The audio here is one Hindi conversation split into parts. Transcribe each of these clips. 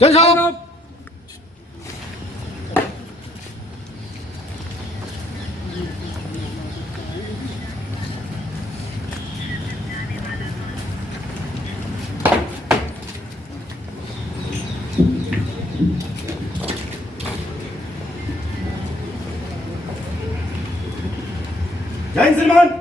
जय साहब। जय हिंद श्रीमान।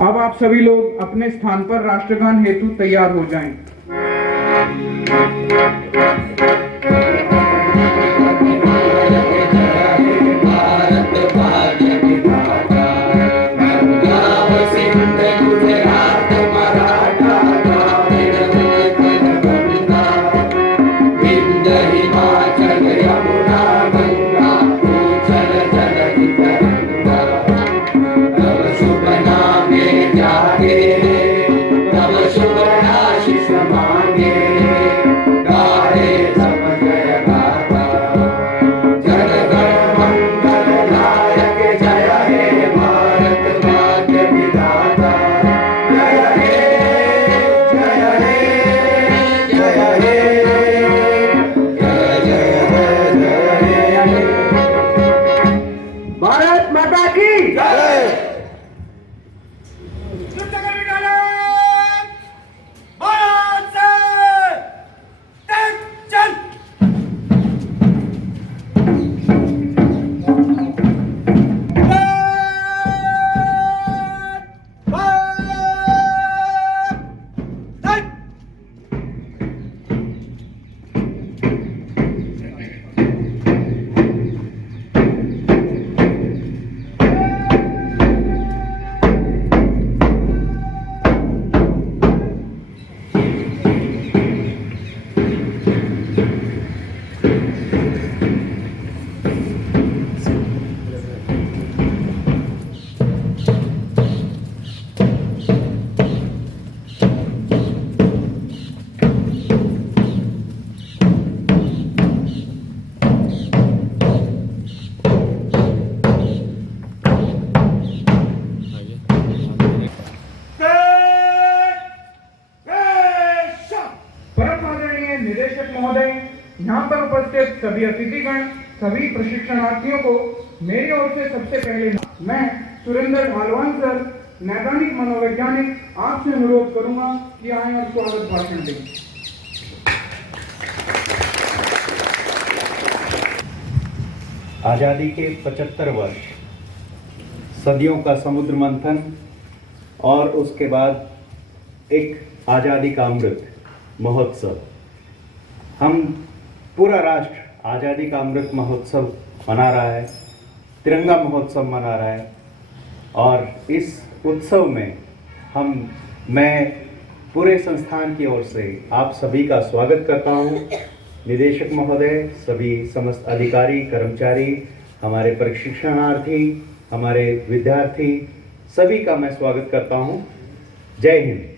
अब आप सभी लोग अपने स्थान पर राष्ट्रगान हेतु तैयार हो जाएं। निदेशक महोदय, यहाँ पर उपस्थित सभी अतिथिगण, सभी प्रशिक्षणार्थियों को मेरी ओर से सबसे पहले मैं सुरेंद्र ढालवान सर, नैदानिक मनोवैज्ञानिक, आपसे अनुरोध करूंगा कि आए और स्वागत भाषण दें। आज़ादी के 75 वर्ष, सदियों का समुद्र मंथन और उसके बाद एक आज़ादी का अमृत महोत्सव। हम पूरा राष्ट्र आज़ादी का अमृत महोत्सव मना रहा है, तिरंगा महोत्सव मना रहा है और इस उत्सव में मैं पूरे संस्थान की ओर से आप सभी का स्वागत करता हूं। निदेशक महोदय, सभी समस्त अधिकारी, कर्मचारी, हमारे प्रशिक्षणार्थी, हमारे विद्यार्थी, सभी का मैं स्वागत करता हूं। जय हिंद।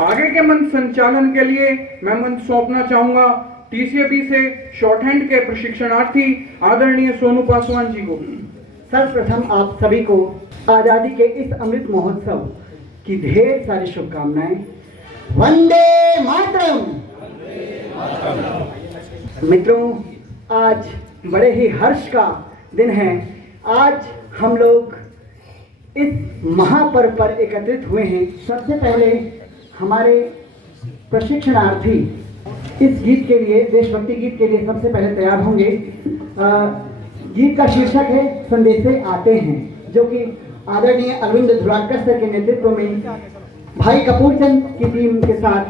आगे के मंच संचालन के लिए मैं मंच सौंपना चाहूंगा टीसीएबी से शॉर्ट हैंड के प्रशिक्षणार्थी आदरणीय सोनू पासवान जी को। सर्वप्रथम आप सभी को आजादी के इस अमृत महोत्सव की ढेर सारी शुभकामनाएं। वंदे मातरम। मित्रों, आज बड़े ही हर्ष का दिन है। आज हम लोग इस महापर्व पर एकत्रित हुए हैं। सबसे पहले हमारे प्रशिक्षणार्थी इस गीत के लिए, देशभक्ति गीत के लिए सबसे पहले तैयार होंगे। गीत का शीर्षक है संदेशे आते हैं, जो कि आदरणीय अरविंद धुराडकर सर के नेतृत्व में भाई कपूरचंद की टीम के साथ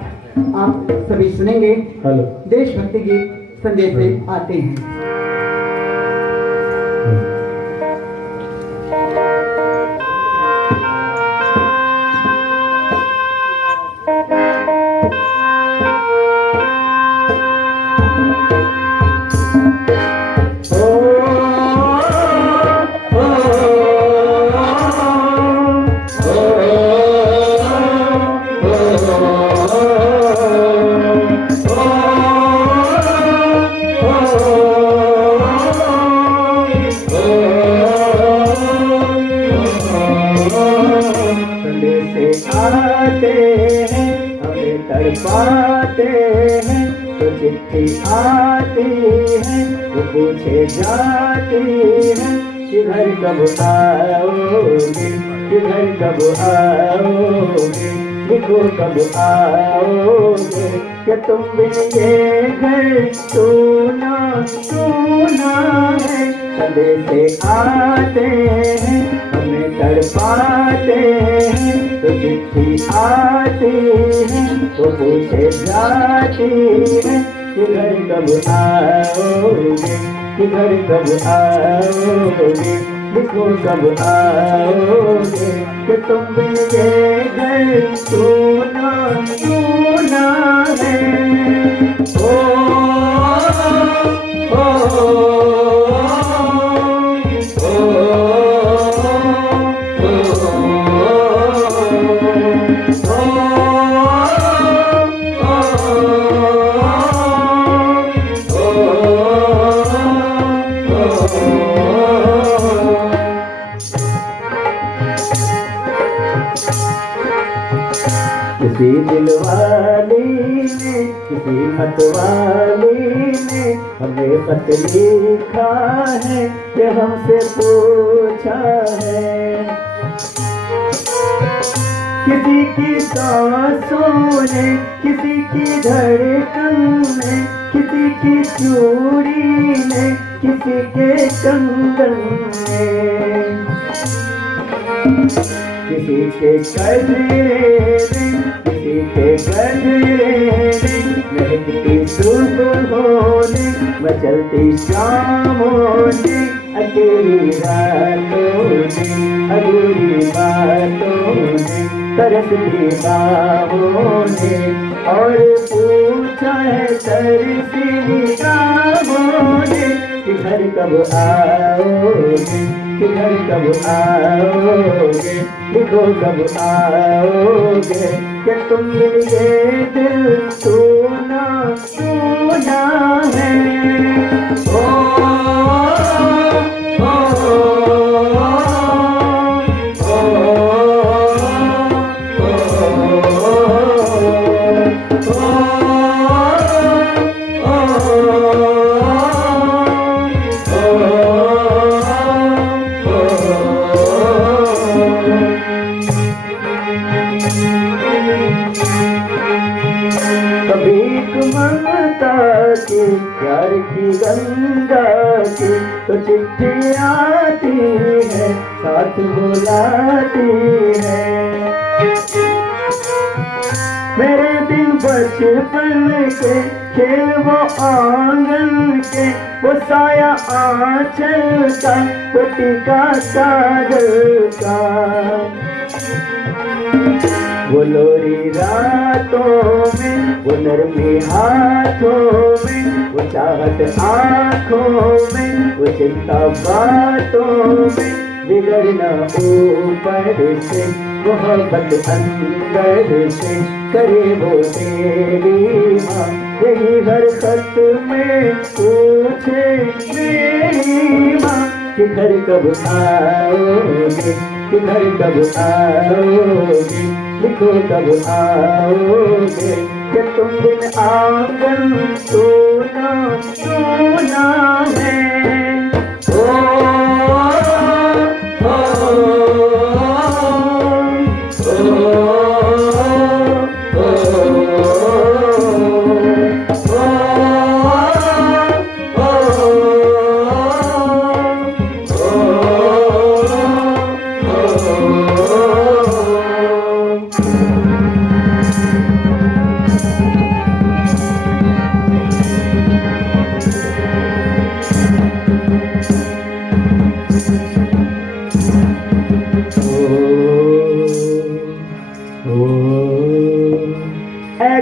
आप सभी सुनेंगे। देशभक्ति गीत संदेशे आते हैं। आते हैं, हमें तड़पाते हैं, तो चिट्ठी आती है, वो पूछे जाती है कि घर कब आओगे, कि घर कब आओगे, लिखो कब आओगे, कि तुम बिन ये घर सुना सुना है। संदेशे आते हैं, हमें तड़पाते हैं, तो चिट्ठी आती है, तो पूछे जाती है कि घर कब आओगे, कि घर कब आओगे, लिखो कब आओगे, कि तुम बिन ये घर सुना सुना है। ओ ओ किसी दिलवाली ने, किसी मतवाली ने हमें खत लिखा है, कि हमसे पूछा है। किसी की सांसों ने, किसी की धड़कन ने, किसी की चूड़ी ने, किसी के कंगन ने, किसी के गजरे ने, किसी के गजरे ने, महकती सुबहों ने, मचलती शामों ने, अकेली रातों ने, अधूरी बातों ने, तरसती बाहों ने, और पूछा है तरसी निगाहों ने कि घर कब आओगे, कि घर कब आओगे, लिखो कब आओगे, कि तुम ये दिल सुना सुना है। ओ ममता की प्यार की गंगा की तो चिट्ठी आती है, साथ बुलाती है। मेरे दिन बचपन के खेल वो आंगन के, वो साया आंचल का, वो टीका काजल का, वो लोरी रातों में, वो नरमी हाथों में, वो चाहत आँखों में, वो चिंता बातों में, बिगड़ना ऊपर से, मोहब्बत अंदर से, करे वो तेरी माँ, यही हर खत में पूछे मेरी माँ कि घर कब आओगे, कि घर कब आओगे, लिखो कब आओगे, कि तुम बिन आंगन सोना सोना है। ओ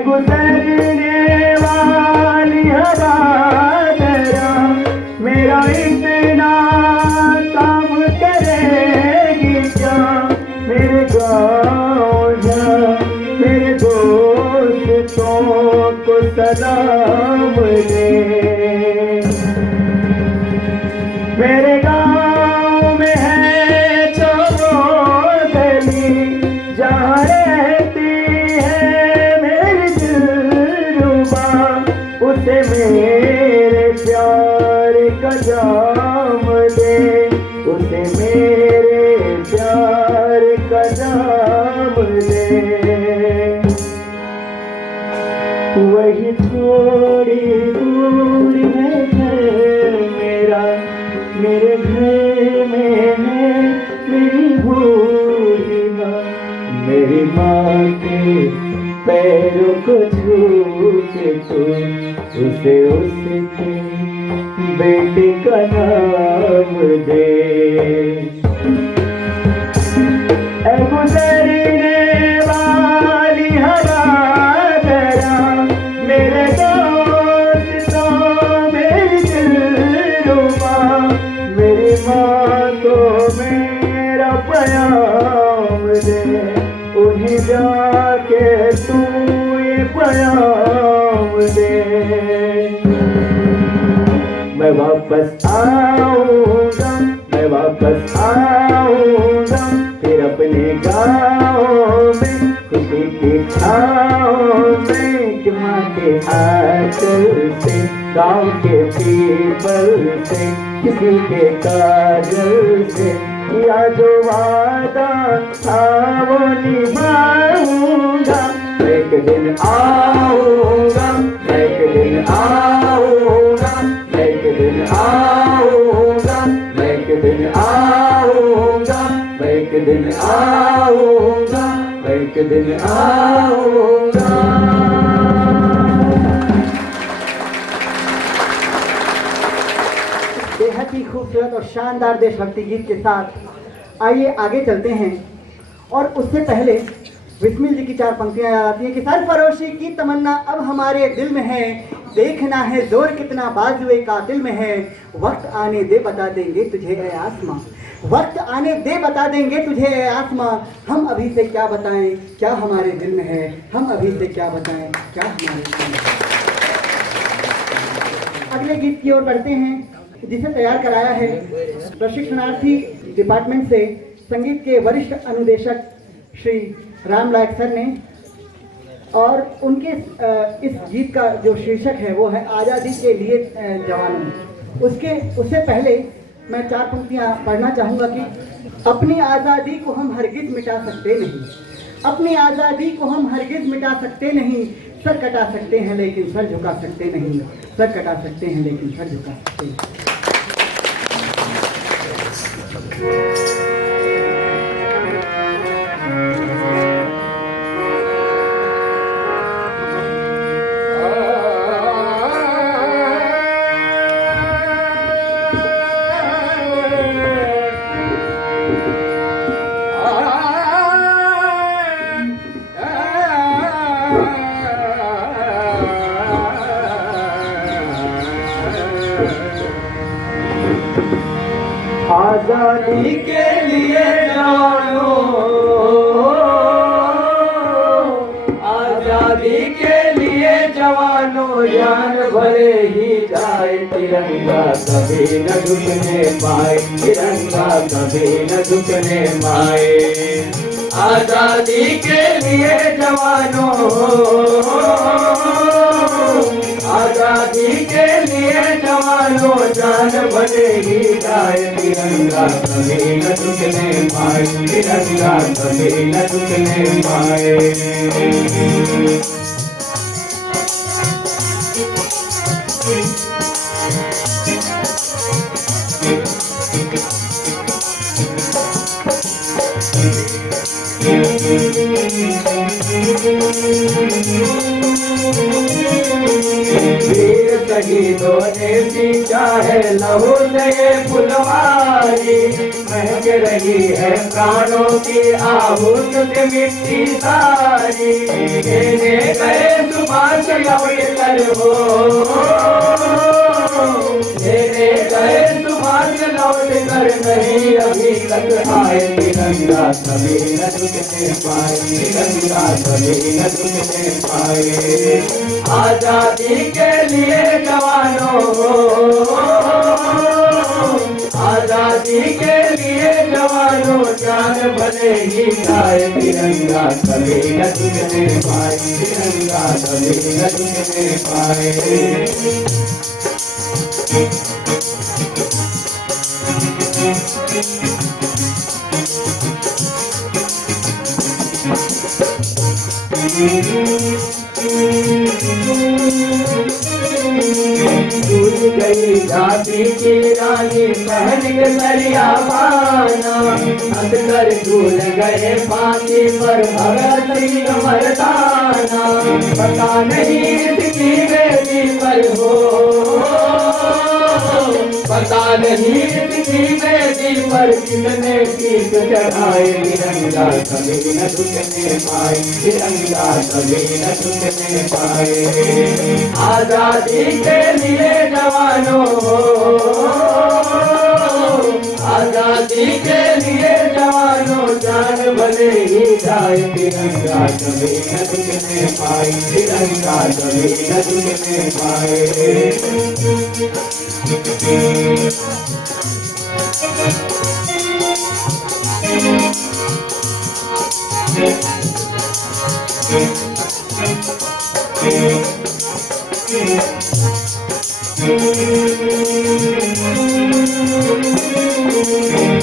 गुजरने वाली हवा तेरा मेरा इतना काम करेगी क्या, मेरे गाँव जा, मेरे दोस्तों को सलाम दे। मेरे गाँव में है जो गली जहाँ रहती का जाम दे, वही थोड़ी दूर है घर मेरा, मेरे घर में है मेरी बूढ़ी माँ, मेरी माँ के पैरों को छू के तू उसे उसके बेटे का नाम दे। ऐ गुजरने वाली हवा जरा, मेरे दोस्तों मेरी दिलरुबा, मेरी माँ को मेरा प्याम दे, उन्हें जाके तू ये प्याम दे। मैं वापस आऊंगा, मैं वापस आऊंगा, फिर अपने गाँव में खुशी की छाँव में, कि माँ के आंचल से, गाँव के पीपल से, किसी के काजल से, किया जो वादा था वो निभाऊंगा। एक दिन आऊंगा, एक दिन आऊंगा, एक दिन आऊंगा, एक दिन आऊंगा, एक दिन आऊंगा, एक दिन आऊंगा। बेहद ही खूबसूरत और शानदार देशभक्ति गीत के साथ आइए आगे चलते हैं। और उससे पहले बिस्मिल जी की 4 पंक्तियां याद आती हैं कि सरफरोशी की तमन्ना अब हमारे दिल में है, देखना है जोर कितना बाजुए कातिल में है, वक्त आने दे बता देंगे तुझे ए आसमां, वक्त आने दे बता देंगे तुझे ए आसमां, हम अभी से क्या बताएं क्या हमारे दिल में है, हम अभी से क्या बताएं क्या हमारे दिल में है। अगले गीत की ओर बढ़ते हैं, जिसे तैयार कराया है प्रशिक्षणार्थी डिपार्टमेंट से संगीत के वरिष्ठ अनुदेशक श्री राम लायक सर ने, और उनके इस गीत का जो शीर्षक है वो है आज़ादी के लिए जवानों। उससे पहले मैं 4 पंक्तियाँ पढ़ना चाहूँगा कि अपनी आज़ादी को हम हरगिज़ मिटा सकते नहीं, अपनी आज़ादी को हम हरगिज़ मिटा सकते नहीं, सर कटा सकते हैं लेकिन सर झुका सकते नहीं, सर कटा सकते हैं लेकिन सर झुका सकते हैं। आजादी के लिए जवानों, आजादी के लिए जवानों, जान भले ही जाए तिरंगा कभी न झुकने पाए, तिरंगा कभी न झुकने पाए। आजादी के लिए जवानों, आजादी के लिए जवानों, जान भले ही जाए तिरंगा कभी न झुकने पाए, तिरंगा कभी न झुकने पाए। वीर शहीदों ने सींचा है लहू से फुलवारी, महक रही है प्राणों की आहूत से मिट्टी सारी, देने गए सुभाष लौट कर हो, देने गए सुभाष लौट कर नहीं अभी तक आए, तिरंगा कभी न झुकने पाए, तिरंगा कभी न झुकने पाए। आजादी के लिए जवानों, आजादी के लिए जवानों, जान भले ही जाए तिरंगा कभी न झुकने पाए, तिरंगा कभी न झुकने पाए। टूट गई झांसी की रानी पहन के सरिया बाना, हंस कर झूल गए फांसी पर भगत सिंह मर्दाना। पता नहीं इसकी बेटी पर हो, पता नहीं इसकी बेटी पर कितने शीश चढ़ाए। तिरंगा कभी न झुकने पाए, तिरंगा कभी न झुकने पाए। आजादी के लिए जवानों, आजादी के लिए जवानों जान भले ही जाए। तिरंगा कभी न झुकने पाए, तिरंगा कभी न झुकने पाए।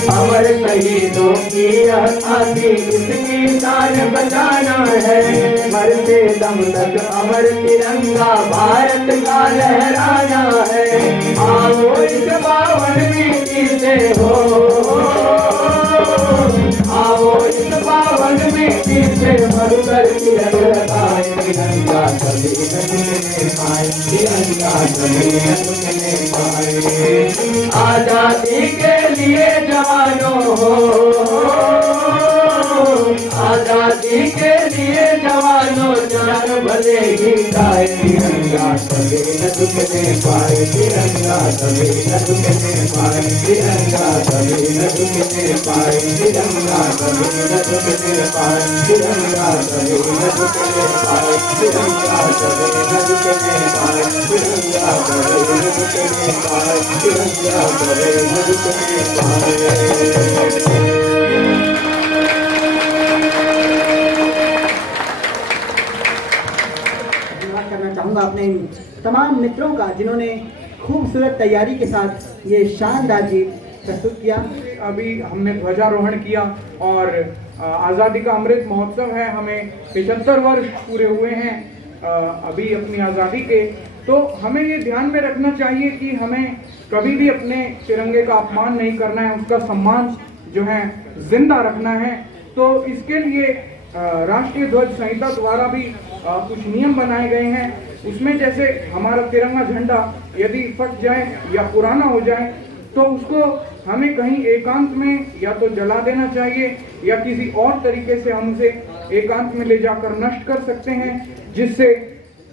अमर शहीदों की आजादी इसकी शान बचाना है। मरते दम तक अमर तिरंगा भारत का लहराना है। आओ इस पावन मिट्टी से हो, आओ इस पावन मिट्टी से मधुकर तिरंग लगाए। तिरंगा कभी न झुकने पाए, तिरंगा कभी न झुकने पाए। आजादी के लिए जवानों हो, आजादी के लिए जवानों जान भले ही जाए। तिरंगा कभी न झुकने पाए, तिरंगा कभी न झुकने पाए, तिरंगा कभी न झुकने पाए, तिरंगा कभी न झुकने पाए, तिरंगा कभी न झुकने पाए, तिरंगा कभी न झुकने पाए, तिरंगा कभी न झुकने पाए, तिरंगा कभी न झुकने पाए। करना चाहूँगा अपने इन तमाम मित्रों का जिन्होंने खूबसूरत तैयारी के साथ ये शानदार गीत प्रस्तुत किया। अभी हमने ध्वजारोहण किया और आज़ादी का अमृत महोत्सव है। हमें 75 वर्ष पूरे हुए हैं अभी अपनी आज़ादी के। तो हमें ये ध्यान में रखना चाहिए कि हमें कभी भी अपने तिरंगे का अपमान नहीं करना है, उसका सम्मान जो है जिंदा रखना है। तो इसके लिए राष्ट्रीय ध्वज संहिता द्वारा भी कुछ नियम बनाए गए हैं। उसमें जैसे हमारा तिरंगा झंडा यदि फट जाए या पुराना हो जाए तो उसको हमें कहीं एकांत में या तो जला देना चाहिए या किसी और तरीके से हम उसे एकांत में ले जाकर नष्ट कर सकते हैं, जिससे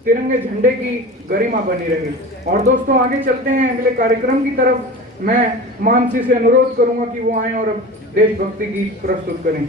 तिरंगे झंडे की गरिमा बनी रहे। और दोस्तों आगे चलते हैं अगले कार्यक्रम की तरफ। मैं मानसी से अनुरोध करूंगा कि वो आए और अब देशभक्ति गीत प्रस्तुत करें।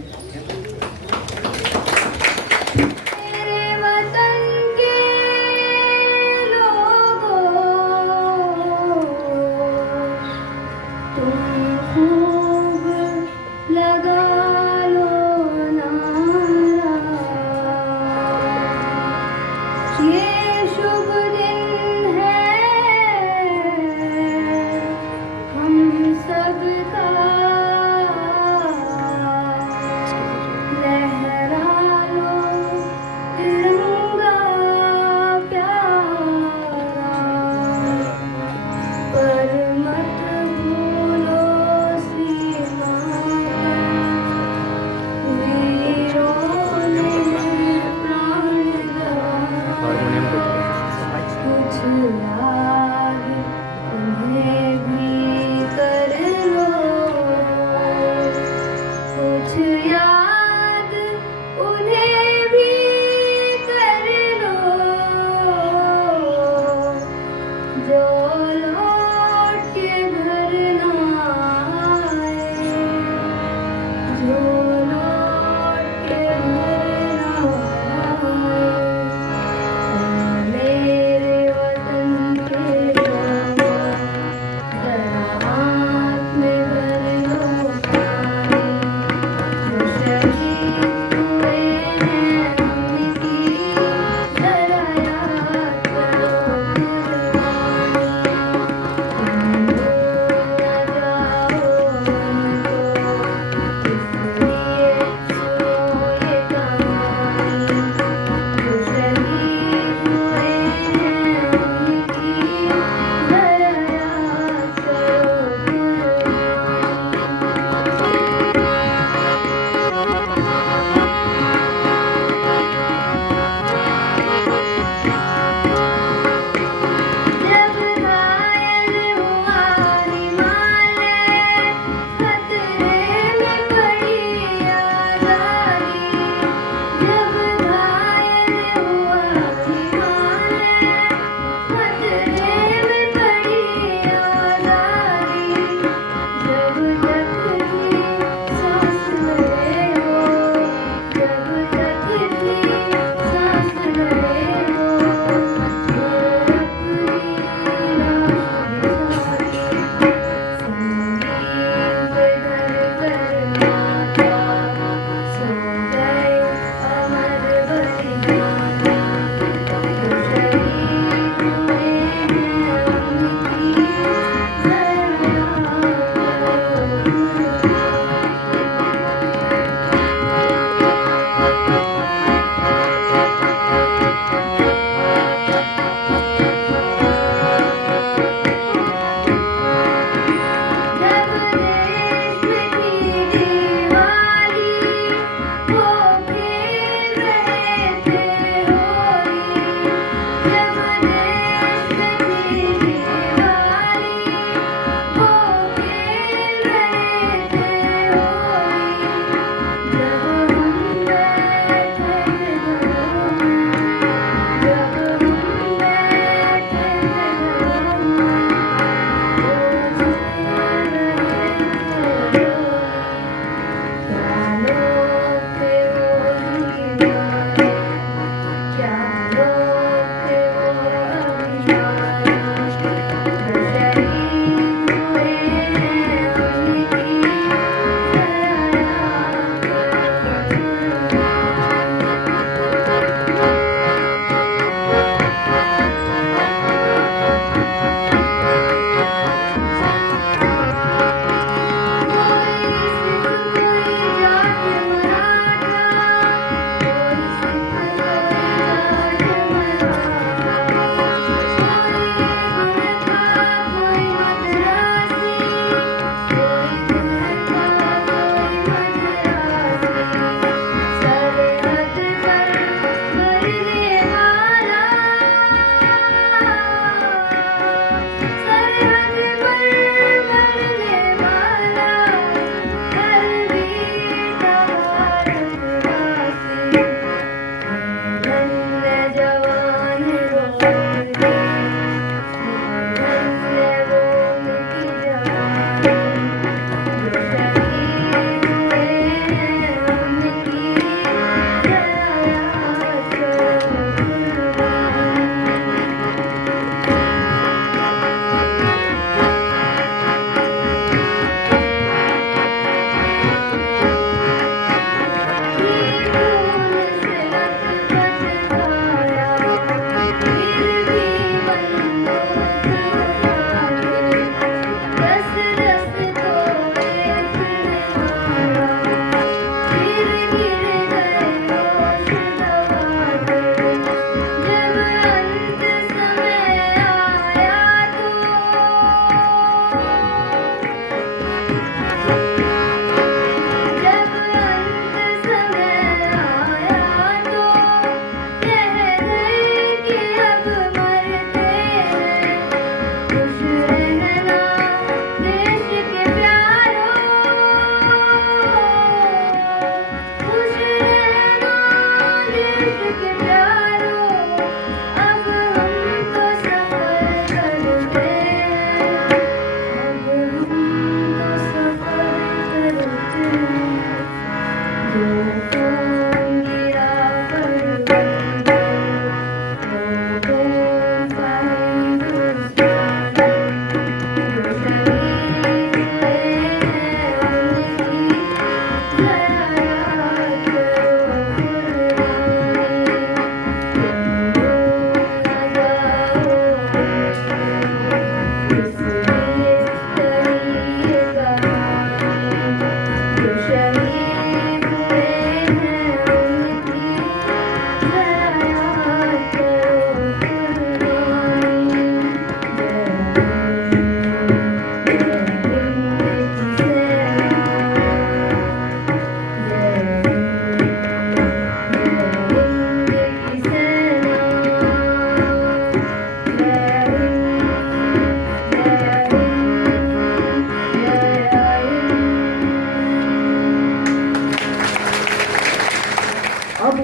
अब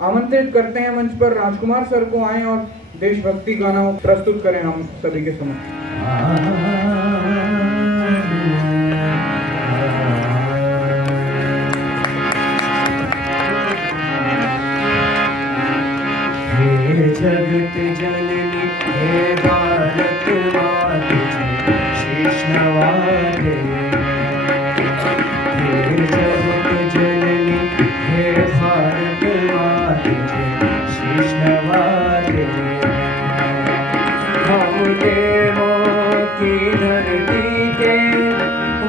आमंत्रित करते हैं मंच पर राजकुमार सर को आए और देशभक्ति गाना प्रस्तुत करें हम सभी के समक्ष। हे जगत जननी हे भारत माते शीश नवाते हे जगत जननी हे भारत माते शीश नवाते हम देवों की धरती के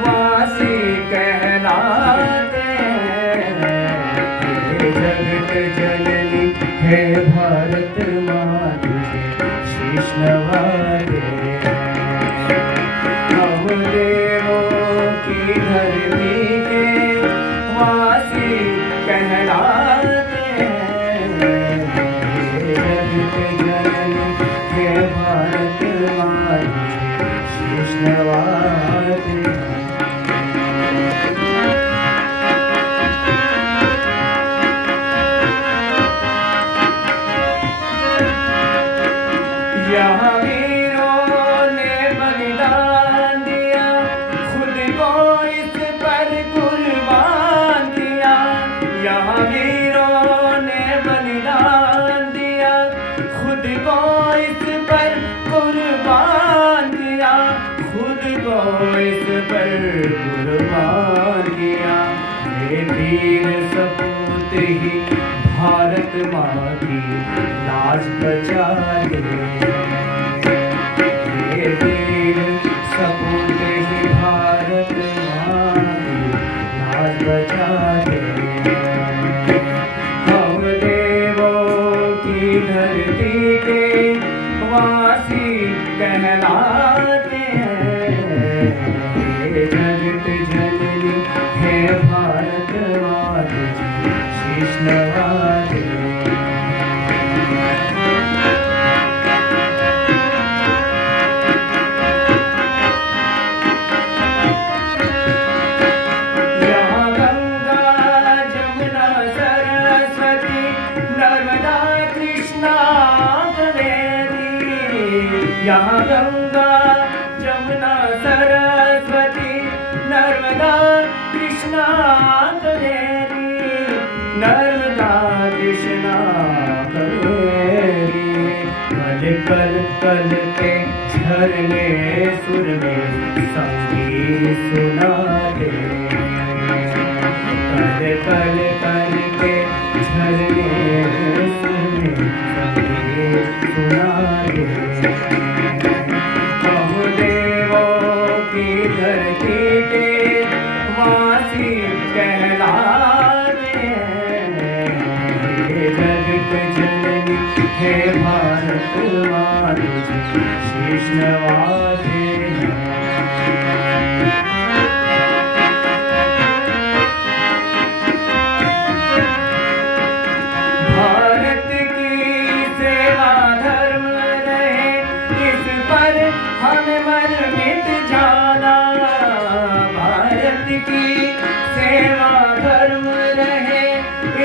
वासी कहलाते हे जगत जननी हे भारत माते शीश नवाते हम देवों की धरती के वासी कहलाते हे जगत जननी हे भारत माते शीश नवाते यहाँ वीरों ने बलिदान दिया खुद को इस पर कुर्बान किया यहाँ वीरों ने बलिदान दिया खुद को इस पर कुर्बान किया खुद को इस पर कुर्बान किया ये वीर सपूत ही भारत माँ की लाज बचा ले ये वीर सपूत ही भारत माँ की लाज बचा ले हम देवों की धरती के वासी कहलाते हैं ये जगत जननी है भारत माते शीश नवाते यहाँ गंगा जमुना सरस्वती नर्मदा कृष्णा कावेरी यहाँ गंगा जमुना सरस्वती नर्मदा कृष्णा कावेरी नर्मदा कृष्णा कावेरी पल पल पे झरने सुर में संगीत सुनाते पल पल पे झरने सुर में संगीत सुनाते हम देवों की धरती के वासी कहलाते हैं हे जगत जननी हे भारत माते शीश नवाते भारत की सेवा धर्म रहे इस पर हमें मर मिट जाना भारत की सेवा धर्म रहे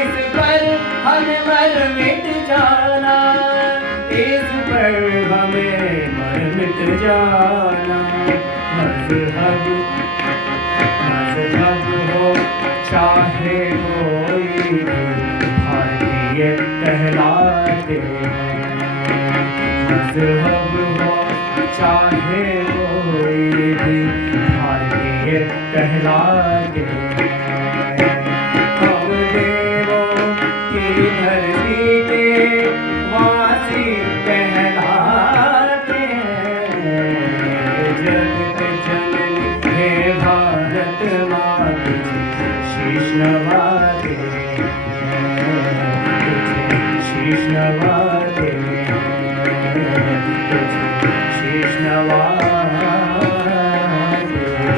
इस पर हमें मर मिट जाना इस पर हमें मर मिट जाना मजहब हो चाहे हो भारतीय कहलाते हैं। मज़हब हो चाहे कोई भी भारतीय कहलाते हैं। हम देवों की धरती के वासी कहलाते हैं। जगत जननी हे भारत माँ तुझे शीश नवाते हैं, तुझे शीश नवाते हैं, तुझे शीश नवाते हैं।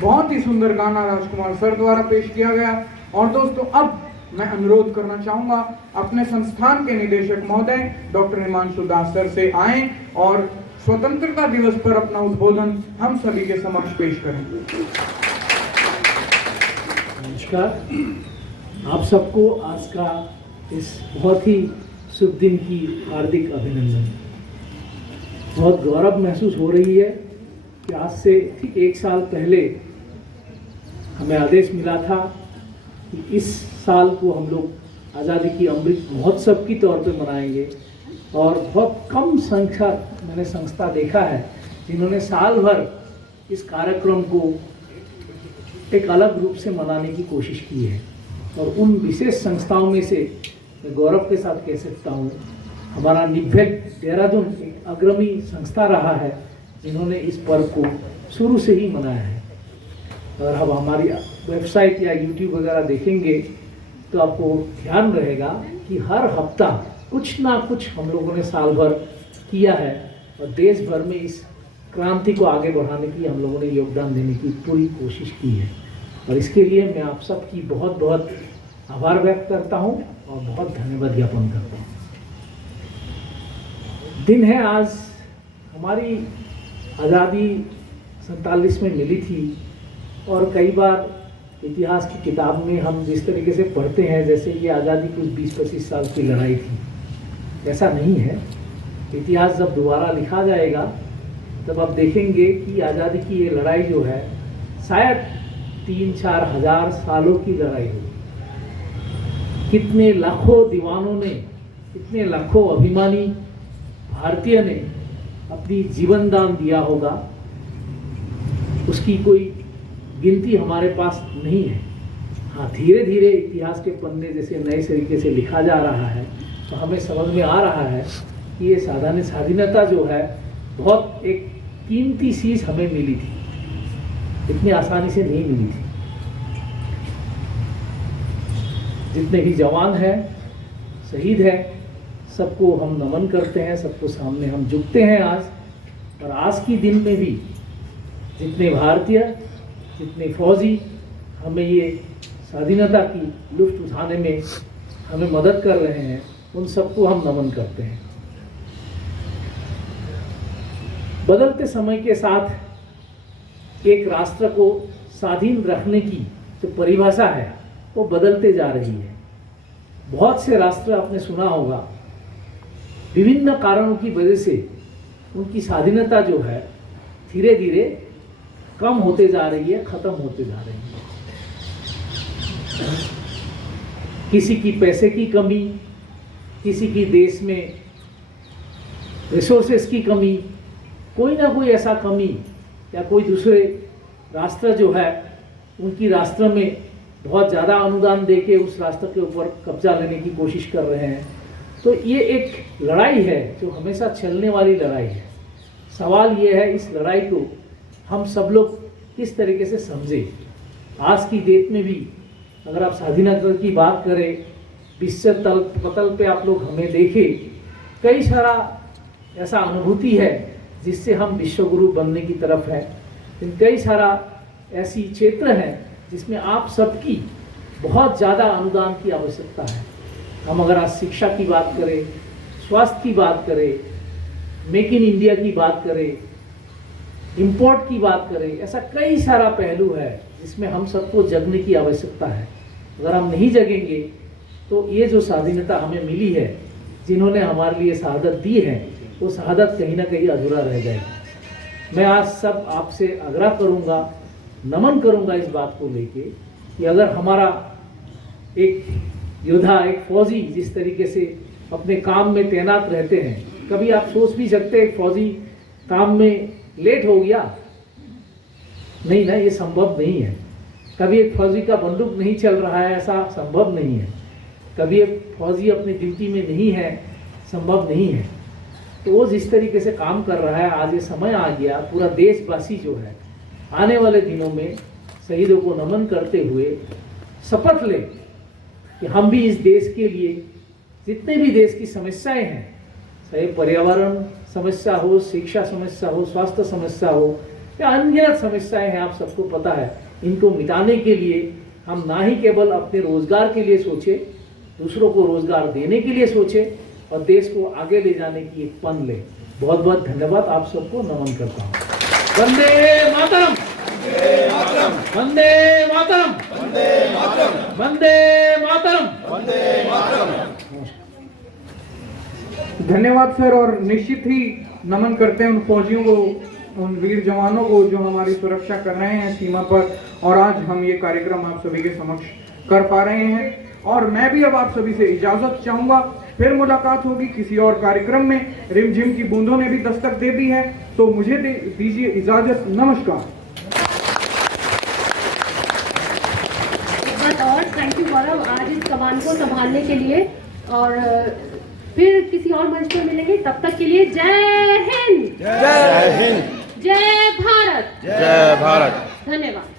बहुत ही सुंदर गाना राजकुमार सर द्वारा पेश किया गया। और दोस्तों, अब मैं अनुरोध करना चाहूंगा अपने संस्थान के निदेशक महोदय डॉक्टर हिमांशु दास सर से आए और स्वतंत्रता दिवस पर अपना उद्बोधन हम सभी के समक्ष पेश करें। नमस्कार, आप सबको आज का इस बहुत ही शुभ दिन की हार्दिक अभिनंदन। बहुत गौरव महसूस हो रही है कि आज से ठीक 1 साल पहले हमें आदेश मिला था कि इस साल को हम लोग आज़ादी की अमृत महोत्सव की तौर पे मनाएंगे। और बहुत कम संख्या मैंने संस्था देखा है जिन्होंने साल भर इस कार्यक्रम को एक अलग रूप से मनाने की कोशिश की है। और उन विशेष संस्थाओं में से मैं गौरव के साथ कह सकता हूँ, हमारा निभ्यक देहरादून एक अग्रणी संस्था रहा है जिन्होंने इस पर्व को शुरू से ही मनाया है। और अब हमारी वेबसाइट या यूट्यूब वगैरह देखेंगे तो आपको ध्यान रहेगा कि हर हफ्ता कुछ ना कुछ हम लोगों ने साल भर किया है और देश भर में इस क्रांति को आगे बढ़ाने की हम लोगों ने योगदान देने की पूरी कोशिश की है। और इसके लिए मैं आप सबकी बहुत बहुत आभार व्यक्त करता हूँ और बहुत धन्यवाद ज्ञापन करता हूँ। दिन है आज, हमारी आज़ादी 47 में मिली थी और कई बार इतिहास की किताब में हम जिस तरीके से पढ़ते हैं जैसे ये आज़ादी कुछ 20-25 साल की लड़ाई थी, ऐसा नहीं है। इतिहास जब दोबारा लिखा जाएगा तब आप देखेंगे कि आज़ादी की ये लड़ाई जो है शायद 3-4 हज़ार सालों की लड़ाई हुई। कितने लाखों दीवानों ने, कितने लाखों अभिमानी भारतीय ने अपनी जीवन दान दिया होगा, उसकी कोई गिनती हमारे पास नहीं है। हाँ, धीरे धीरे इतिहास के पन्ने जैसे नए तरीके से लिखा जा रहा है तो हमें समझ में आ रहा है कि ये स्वाधीनता जो है बहुत एक कीमती चीज़ हमें मिली थी, इतनी आसानी से नहीं मिली थी। जितने भी जवान हैं, शहीद हैं, सबको हम नमन करते हैं, सबको सामने हम झुकते हैं आज। और आज की दिन में भी जितने भारतीय, जितने फौजी हमें ये स्वाधीनता की लुत्फ उठाने में हमें मदद कर रहे हैं, उन सबको हम नमन करते हैं। बदलते समय के साथ एक राष्ट्र को स्वाधीन रखने की जो परिभाषा है वो बदलते जा रही है। बहुत से राष्ट्र आपने सुना होगा विभिन्न कारणों की वजह से उनकी स्वाधीनता जो है धीरे धीरे कम होते जा रही है, खत्म होते जा रही है। किसी की पैसे की कमी, किसी की देश में रिसोर्सेस की कमी, कोई ना कोई ऐसा कमी या कोई दूसरे राष्ट्र जो है उनकी राष्ट्र में बहुत ज़्यादा अनुदान देके उस राष्ट्र के ऊपर कब्जा लेने की कोशिश कर रहे हैं। तो ये एक लड़ाई है जो हमेशा चलने वाली लड़ाई है। सवाल ये है इस लड़ाई को हम सब लोग किस तरीके से समझें। आज की डेट में भी अगर आप स्वाधीनता की बात करें, विश्व पटल पे आप लोग हमें देखें, कई सारा ऐसा अनुभूति है जिससे हम विश्वगुरु बनने की तरफ है। कई सारा ऐसी क्षेत्र है जिसमें आप सबकी बहुत ज़्यादा अनुदान की आवश्यकता है। हम अगर आज शिक्षा की बात करें, स्वास्थ्य की बात करें, मेक इन इंडिया की बात करें, इंपोर्ट की बात करें, ऐसा कई सारा पहलू है जिसमें हम सबको जगने की आवश्यकता है। अगर हम नहीं जगेंगे तो ये जो स्वाधीनता हमें मिली है, जिन्होंने हमारे लिए शहादत दी है, वो शहादत कहीं ना कहीं अधूरा रह जाएगी। मैं आज सब आपसे आग्रह करूंगा नमन करूंगा इस बात को लेके कि अगर हमारा एक योद्धा, एक फौजी जिस तरीके से अपने काम में तैनात रहते हैं, कभी आप सोच भी सकते हैं एक फौजी काम में लेट हो गया, नहीं ना, ये संभव नहीं है। कभी एक फौजी का बंदूक नहीं चल रहा है, ऐसा संभव नहीं है। कभी एक फौजी अपनी ड्यूटी में नहीं है, संभव नहीं है। तो वो जिस तरीके से काम कर रहा है, आज ये समय आ गया, पूरा देशवासी जो है आने वाले दिनों में शहीदों को नमन करते हुए शपथ ले कि हम भी इस देश के लिए जितने भी देश की समस्याएं हैं, चाहे पर्यावरण समस्या हो, शिक्षा समस्या हो, स्वास्थ्य समस्या हो या अनगिनत समस्याएं हैं, आप सबको पता है, इनको मिटाने के लिए हम ना ही केवल अपने रोजगार के लिए सोचे, दूसरों को रोजगार देने के लिए सोचे और देश को आगे ले जाने की एक पन ले। बहुत बहुत धन्यवाद, आप सबको नमन करता हूँ। वंदे मातरम, वंदे मातरम, वंदे मातरम, वंदे मातरम। धन्यवाद सर। और निश्चित ही नमन करते हैं उन फौजियों को, उन वीर जवानों को जो हमारी सुरक्षा कर रहे हैं सीमा पर, और आज हम ये कार्यक्रम आप सभी के समक्ष कर पा रहे हैं। और मैं भी अब आप सभी से इजाजत चाहूंगा, फिर मुलाकात होगी किसी और कार्यक्रम में। रिमझिम की बूंदों ने भी दस्तक दे दी है, तो मुझे दीजिए इजाजत। नमस्कार। एक बात और, थैंक यू गौरव आज इस कमान को संभालने के लिए, और फिर किसी और मंच पर मिलेंगे, तब तक के लिए जय हिंद, जय हिंद, जय भारत, जय भारत। धन्यवाद।